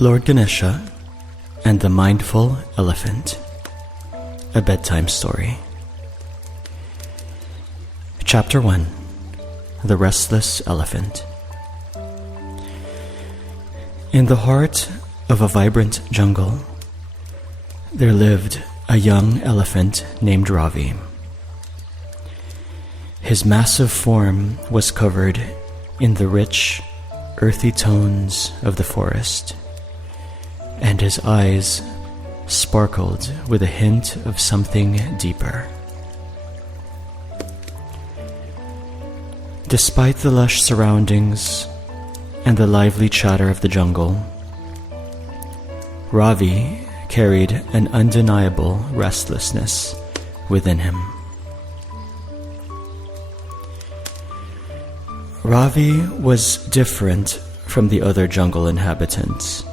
Lord Ganesha and the Mindful Elephant. A Bedtime Story. Chapter 1. The Restless Elephant. In the heart of a vibrant jungle, there lived a young elephant named Ravi. His massive form was covered in the rich, earthy tones of the forest, and his eyes sparkled with a hint of something deeper. Despite the lush surroundings and the lively chatter of the jungle, Ravi carried an undeniable restlessness within him. Ravi was different from the other jungle inhabitants.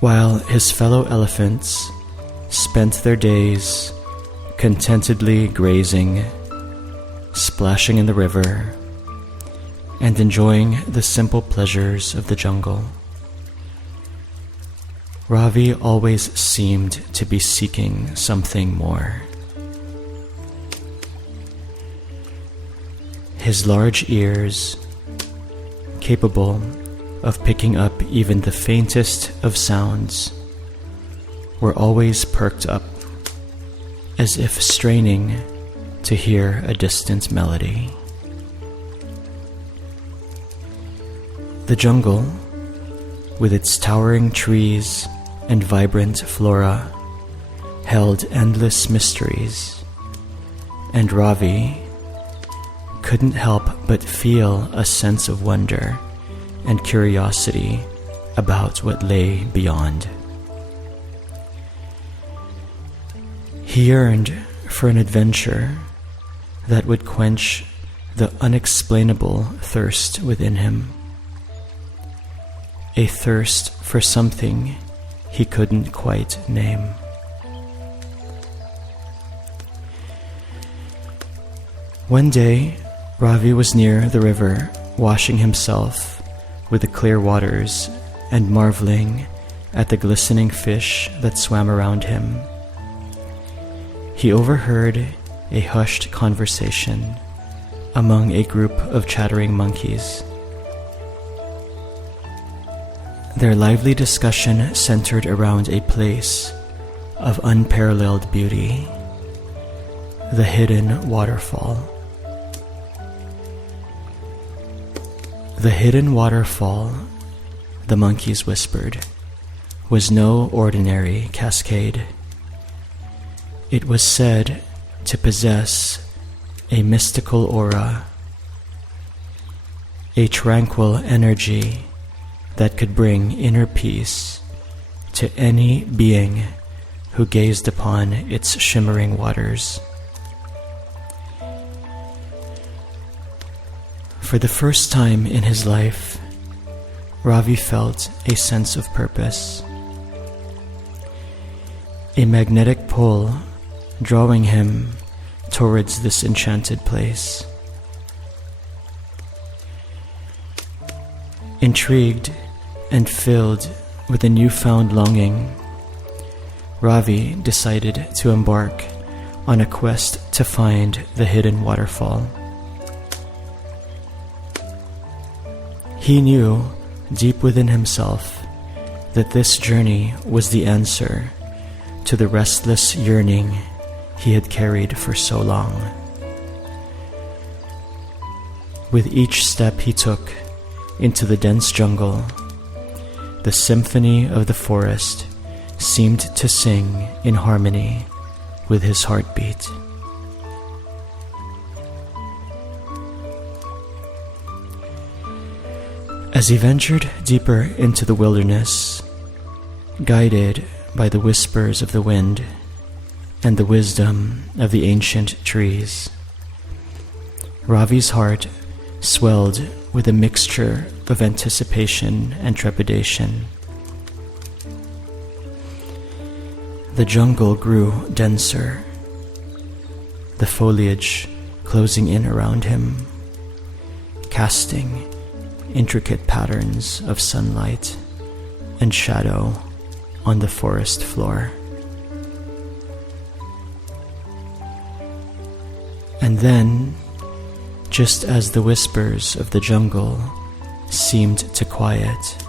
While his fellow elephants spent their days contentedly grazing, splashing in the river, and enjoying the simple pleasures of the jungle, Ravi always seemed to be seeking something more. His large ears, capable of picking up even the faintest of sounds, were always perked up, as if straining to hear a distant melody. The jungle, with its towering trees and vibrant flora, held endless mysteries, and Ravi couldn't help but feel a sense of wonder and curiosity about what lay beyond. He yearned for an adventure that would quench the unexplainable thirst within him, a thirst for something he couldn't quite name. One day, Ravi was near the river, washing himself with the clear waters and marveling at the glistening fish that swam around him. He overheard a hushed conversation among a group of chattering monkeys. Their lively discussion centered around a place of unparalleled beauty, the Hidden Waterfall. The Hidden Waterfall, the monkeys whispered, was no ordinary cascade. It was said to possess a mystical aura, a tranquil energy that could bring inner peace to any being who gazed upon its shimmering waters. For the first time in his life, Ravi felt a sense of purpose, a magnetic pull drawing him towards this enchanted place. Intrigued and filled with a newfound longing, Ravi decided to embark on a quest to find the Hidden Waterfall. He knew deep within himself that this journey was the answer to the restless yearning he had carried for so long. With each step he took into the dense jungle, the symphony of the forest seemed to sing in harmony with his heartbeat. As he ventured deeper into the wilderness, guided by the whispers of the wind and the wisdom of the ancient trees, Ravi's heart swelled with a mixture of anticipation and trepidation. The jungle grew denser, the foliage closing in around him, casting intricate patterns of sunlight and shadow on the forest floor. And then, just as the whispers of the jungle seemed to quiet,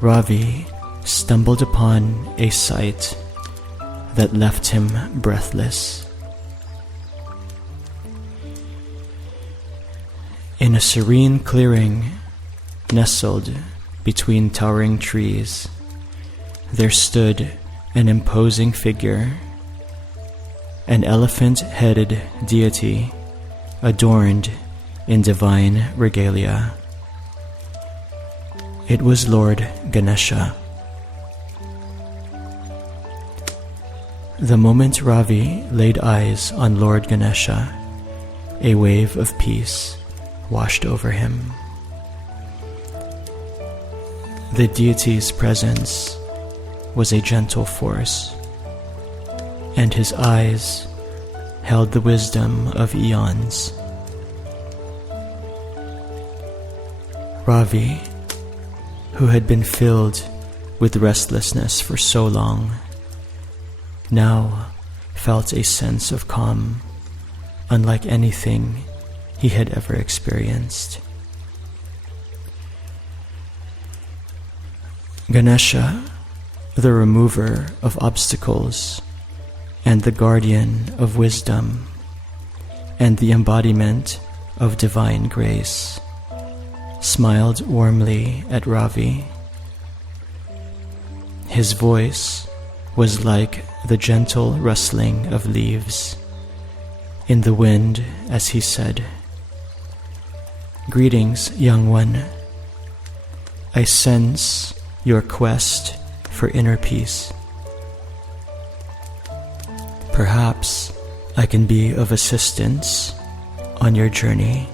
Ravi stumbled upon a sight that left him breathless. In a serene clearing nestled between towering trees, there stood an imposing figure, an elephant-headed deity adorned in divine regalia. It was Lord Ganesha. The moment Ravi laid eyes on Lord Ganesha, a wave of peace washed over him. The deity's presence was a gentle force, and his eyes held the wisdom of eons. Ravi, who had been filled with restlessness for so long, now felt a sense of calm unlike anything he had ever experienced. Ganesha, the remover of obstacles and the guardian of wisdom and the embodiment of divine grace, smiled warmly at Ravi. His voice was like the gentle rustling of leaves in the wind as he said, "Greetings, young one. I sense your quest for inner peace. Perhaps I can be of assistance on your journey."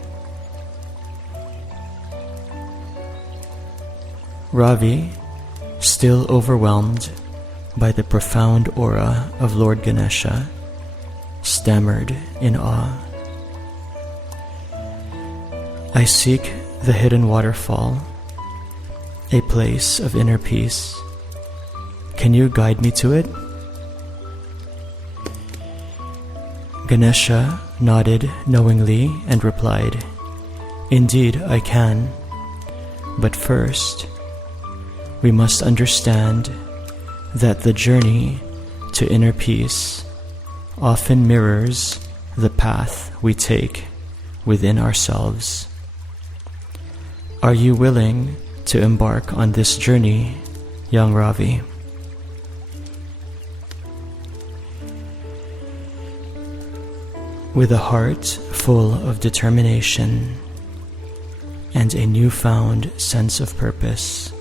Ravi, still overwhelmed by the profound aura of Lord Ganesha, stammered in awe, "I seek the Hidden Waterfall, a place of inner peace. Can you guide me to it?" Ganesha nodded knowingly and replied, "Indeed I can, but first, we must understand that the journey to inner peace often mirrors the path we take within ourselves. Are you willing to embark on this journey, young Ravi?" With a heart full of determination and a newfound sense of purpose,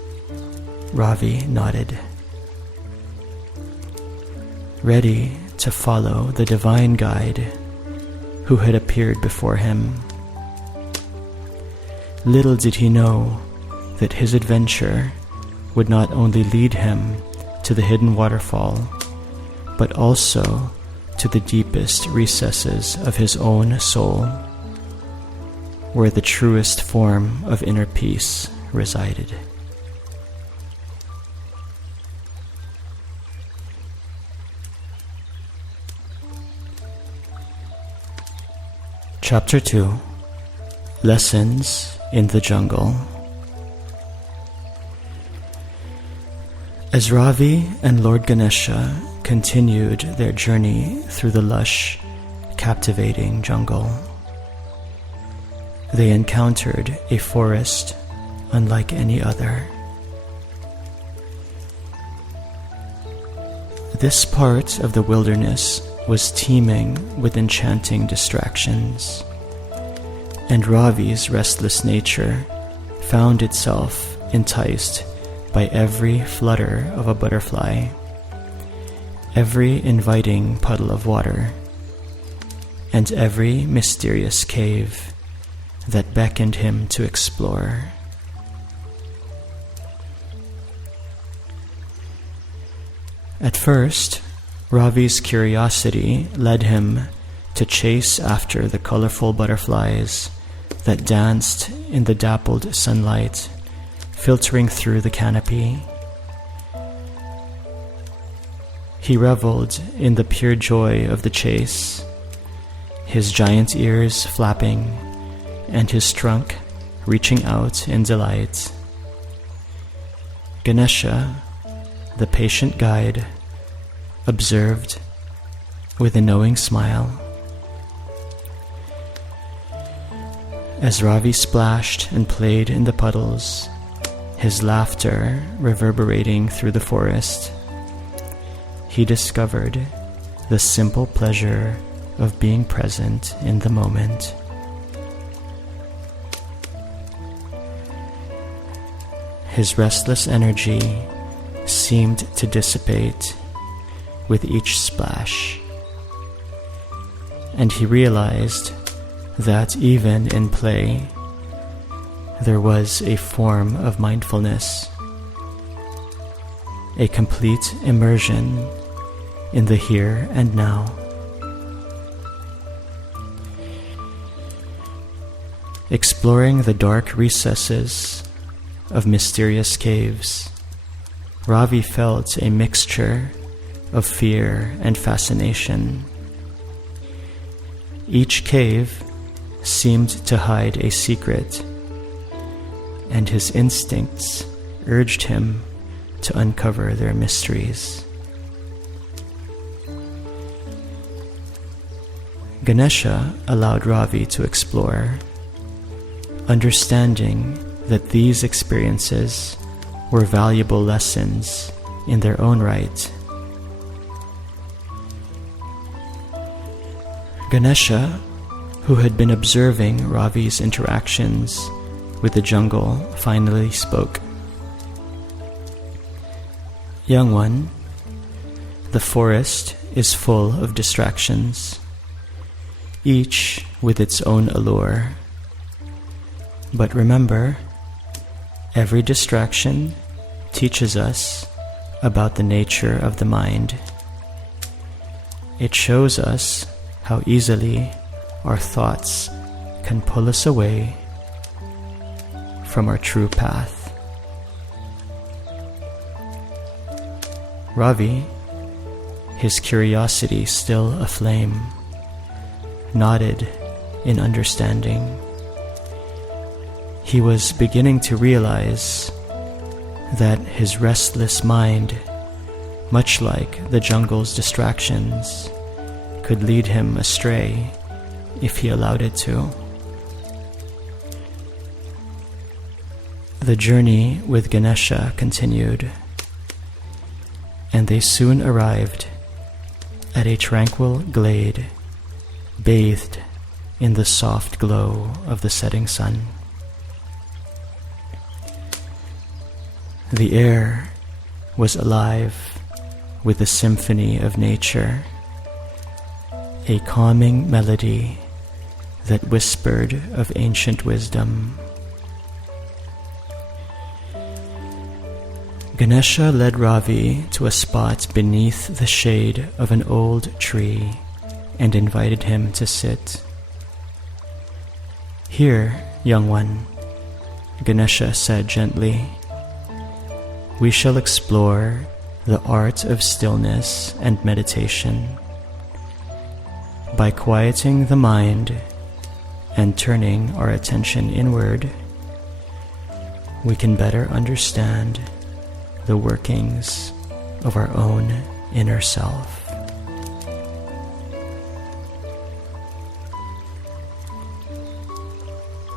Ravi nodded, ready to follow the divine guide who had appeared before him. Little did he know that his adventure would not only lead him to the hidden waterfall, but also to the deepest recesses of his own soul, where the truest form of inner peace resided. Chapter 2: Lessons in the Jungle. As Ravi and Lord Ganesha continued their journey through the lush, captivating jungle, they encountered a forest unlike any other. This part of the wilderness was teeming with enchanting distractions, and Ravi's restless nature found itself enticed by every flutter of a butterfly, every inviting puddle of water, and every mysterious cave that beckoned him to explore. At first, Ravi's curiosity led him to chase after the colorful butterflies that danced in the dappled sunlight, filtering through the canopy. He reveled in the pure joy of the chase, his giant ears flapping and his trunk reaching out in delight. Ganesha, the patient guide, observed with a knowing smile. As Ravi splashed and played in the puddles, his laughter reverberating through the forest, he discovered the simple pleasure of being present in the moment. His restless energy seemed to dissipate with each splash, and he realized that even in play, there was a form of mindfulness, a complete immersion in the here and now. Exploring the dark recesses of mysterious caves, Ravi felt a mixture of fear and fascination. Each cave seemed to hide a secret, and his instincts urged him to uncover their mysteries. Ganesha allowed Ravi to explore, understanding that these experiences were valuable lessons in their own right. Ganesha, who had been observing Ravi's interactions with the jungle, finally spoke. "Young one, the forest is full of distractions, each with its own allure. But remember, every distraction teaches us about the nature of the mind. It shows us how easily our thoughts can pull us away from our true path." Ravi, his curiosity still aflame, nodded in understanding. He was beginning to realize that his restless mind, much like the jungle's distractions, could lead him astray if he allowed it to. The journey with Ganesha continued, and they soon arrived at a tranquil glade, bathed in the soft glow of the setting sun. The air was alive with the symphony of nature, a calming melody that whispered of ancient wisdom. Ganesha led Ravi to a spot beneath the shade of an old tree and invited him to sit. "Here, young one," Ganesha said gently, "we shall explore the art of stillness and meditation. By quieting the mind and turning our attention inward, we can better understand the workings of our own inner self."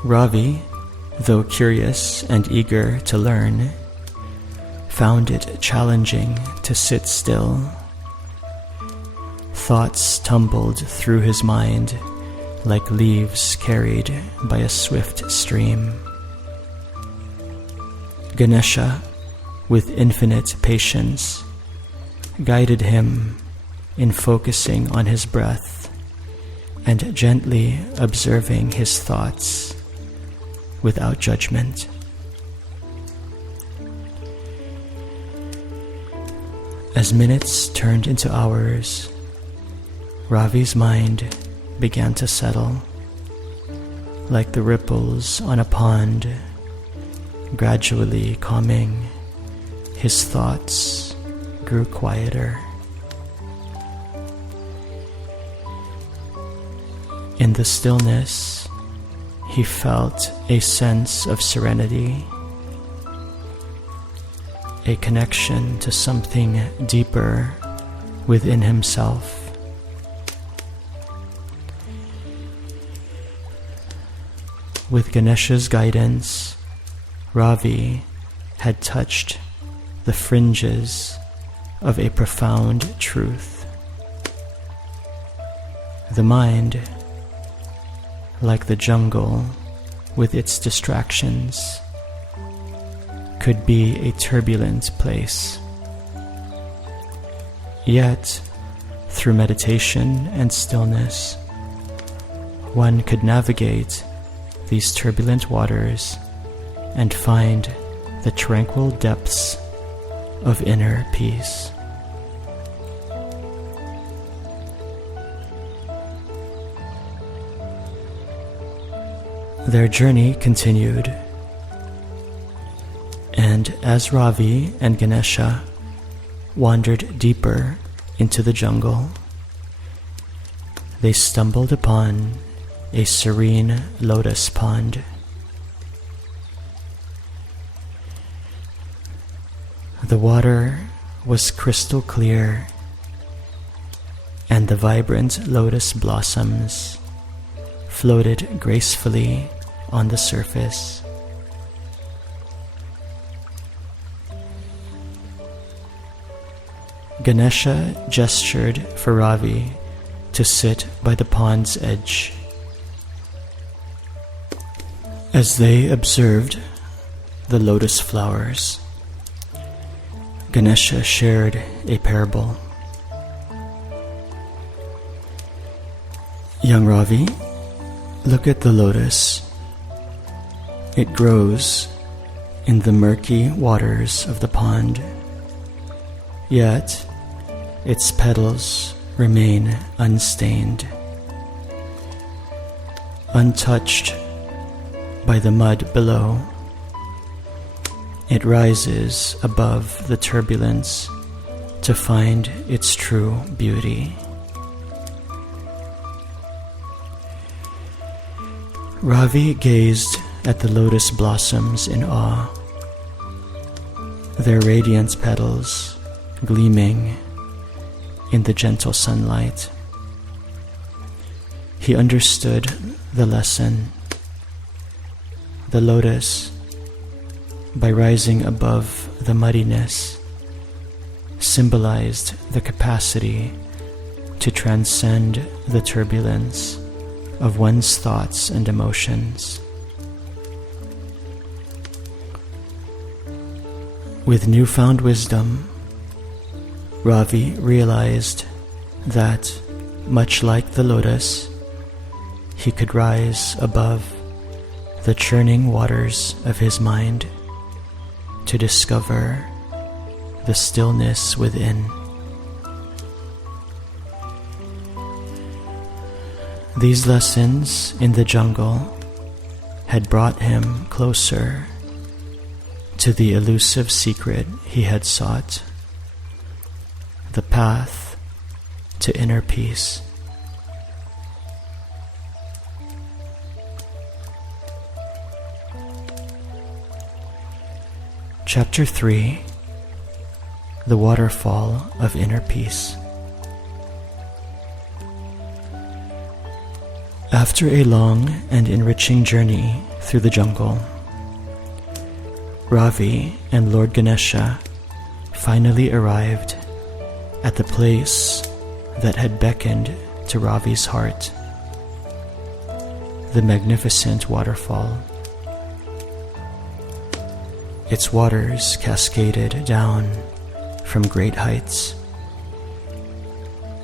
Ravi, though curious and eager to learn, found it challenging to sit still. Thoughts tumbled through his mind like leaves carried by a swift stream. Ganesha, with infinite patience, guided him in focusing on his breath and gently observing his thoughts without judgment. As minutes turned into hours, Ravi's mind began to settle. like the ripples on a pond, gradually calming, his thoughts grew quieter. In the stillness, he felt a sense of serenity, a connection to something deeper within himself. With Ganesha's guidance, Ravi had touched the fringes of a profound truth. The mind, like the jungle with its distractions, could be a turbulent place. Yet, through meditation and stillness, one could navigate these turbulent waters and find the tranquil depths of inner peace. Their journey continued, and as Ravi and Ganesha wandered deeper into the jungle, they stumbled upon a serene lotus pond. The water was crystal clear, and the vibrant lotus blossoms floated gracefully on the surface. Ganesha gestured for Ravi to sit by the pond's edge. As they observed the lotus flowers, Ganesha shared a parable. Young Ravi, look at the lotus. It grows in the murky waters of the pond, yet its petals remain unstained, untouched by the mud below. It rises above the turbulence to find its true beauty. Ravi gazed at the lotus blossoms in awe, their radiant petals gleaming in the gentle sunlight. He understood the lesson. The lotus, by rising above the muddiness, symbolized the capacity to transcend the turbulence of one's thoughts and emotions. With newfound wisdom, Ravi realized that, much like the lotus, he could rise above the churning waters of his mind to discover the stillness within. These lessons in the jungle had brought him closer to the elusive secret he had sought, the path to inner peace. Chapter 3: The Waterfall of Inner Peace. After a long and enriching journey through the jungle, Ravi and Lord Ganesha finally arrived at the place that had beckoned to Ravi's heart, the magnificent waterfall. Its waters cascaded down from great heights,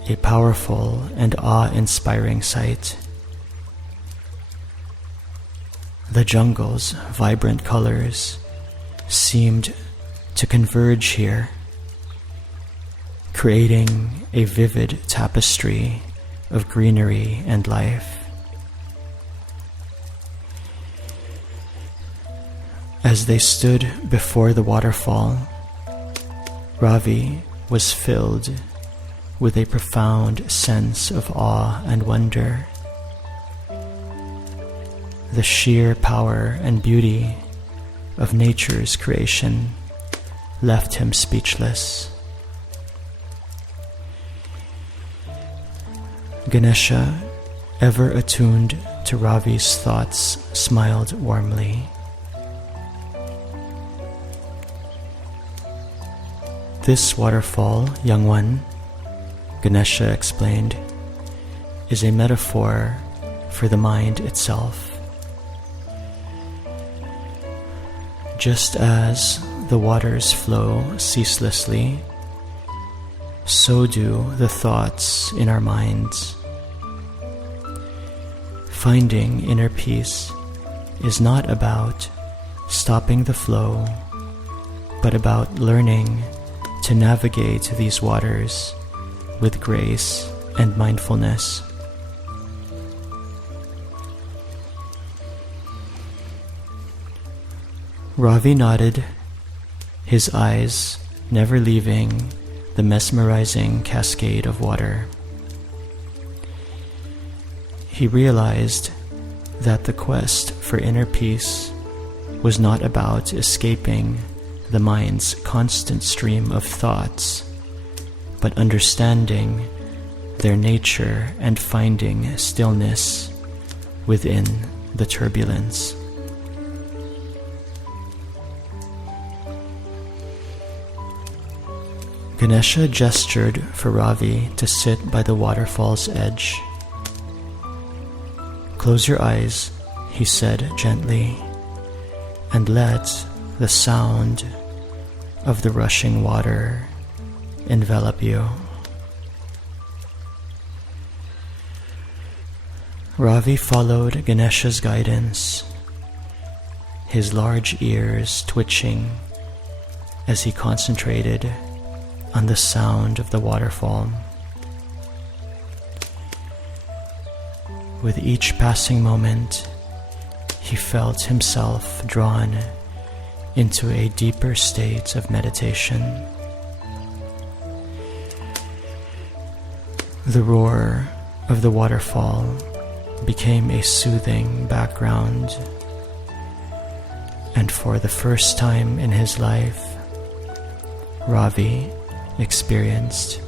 a powerful and awe-inspiring sight. The jungle's vibrant colors seemed to converge here, creating a vivid tapestry of greenery and life. As they stood before the waterfall, Ravi was filled with a profound sense of awe and wonder. The sheer power and beauty of nature's creation left him speechless. Ganesha, ever attuned to Ravi's thoughts, smiled warmly. "This waterfall, young one," Ganesha explained, "is a metaphor for the mind itself. Just as the waters flow ceaselessly, so do the thoughts in our minds. Finding inner peace is not about stopping the flow, but about learning to navigate these waters with grace and mindfulness." Ravi nodded, his eyes never leaving the mesmerizing cascade of water. He realized that the quest for inner peace was not about escaping the mind's constant stream of thoughts, but understanding their nature and finding stillness within the turbulence. Ganesha gestured for Ravi to sit by the waterfall's edge. "Close your eyes," he said gently, "and let the sound of the rushing water envelop you." Ravi followed Ganesha's guidance, his large ears twitching as he concentrated on the sound of the waterfall. With each passing moment, he felt himself drawn into a deeper state of meditation. The roar of the waterfall became a soothing background, and for the first time in his life, Ravi experienced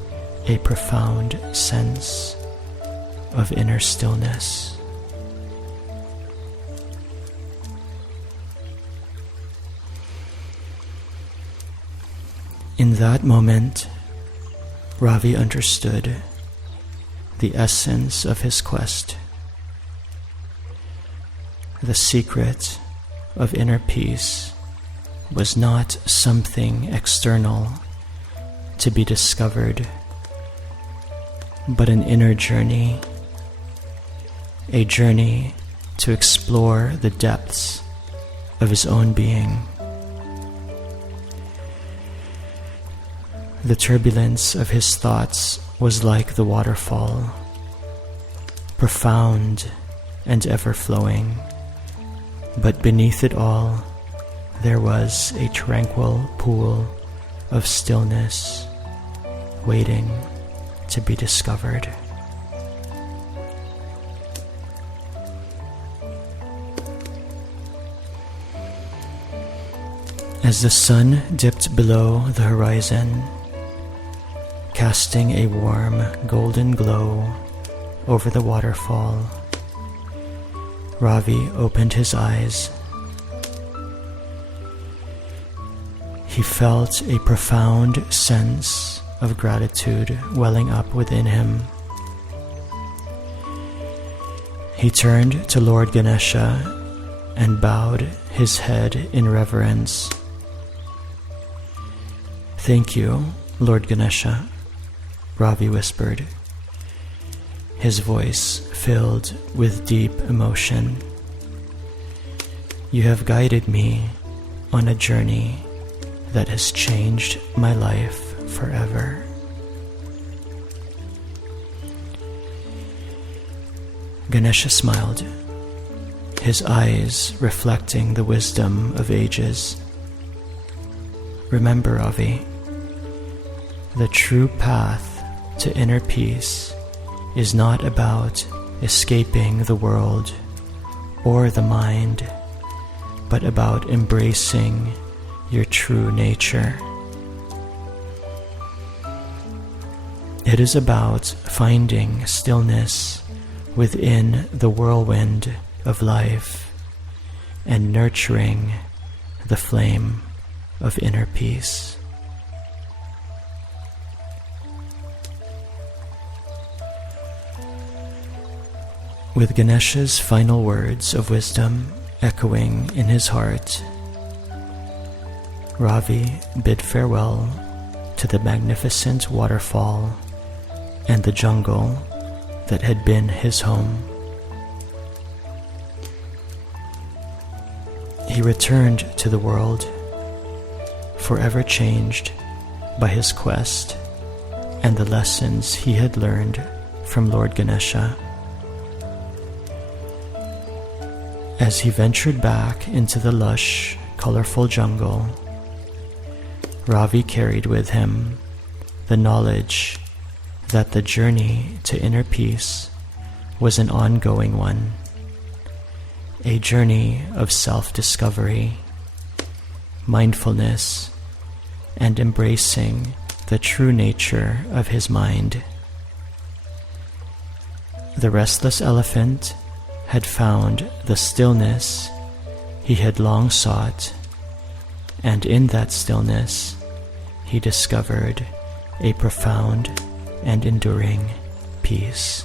a profound sense of inner stillness. In that moment, Ravi understood the essence of his quest. The secret of inner peace was not something external to be discovered, but an inner journey, a journey to explore the depths of his own being. The turbulence of his thoughts was like the waterfall, profound and ever-flowing, but beneath it all, there was a tranquil pool of stillness waiting to be discovered. As the sun dipped below the horizon, casting a warm golden glow over the waterfall, Ravi opened his eyes. He felt a profound sense of gratitude welling up within him. He turned to Lord Ganesha and bowed his head in reverence. "Thank you, Lord Ganesha," Ravi whispered, his voice filled with deep emotion. "You have guided me on a journey that has changed my life forever." Ganesha smiled. his eyes reflecting the wisdom of ages. Remember, Ravi, the true path to inner peace is not about escaping the world or the mind, but about embracing your true nature. It is about finding stillness within the whirlwind of life and nurturing the flame of inner peace. With Ganesha's final words of wisdom echoing in his heart, Ravi bid farewell to the magnificent waterfall and the jungle that had been his home. He returned to the world, forever changed by his quest and the lessons he had learned from Lord Ganesha. As he ventured back into the lush, colorful jungle, Ravi carried with him the knowledge that the journey to inner peace was an ongoing one, a journey of self-discovery, mindfulness, and embracing the true nature of his mind. The restless elephant had found the stillness he had long sought, and in that stillness he discovered a profound and enduring peace.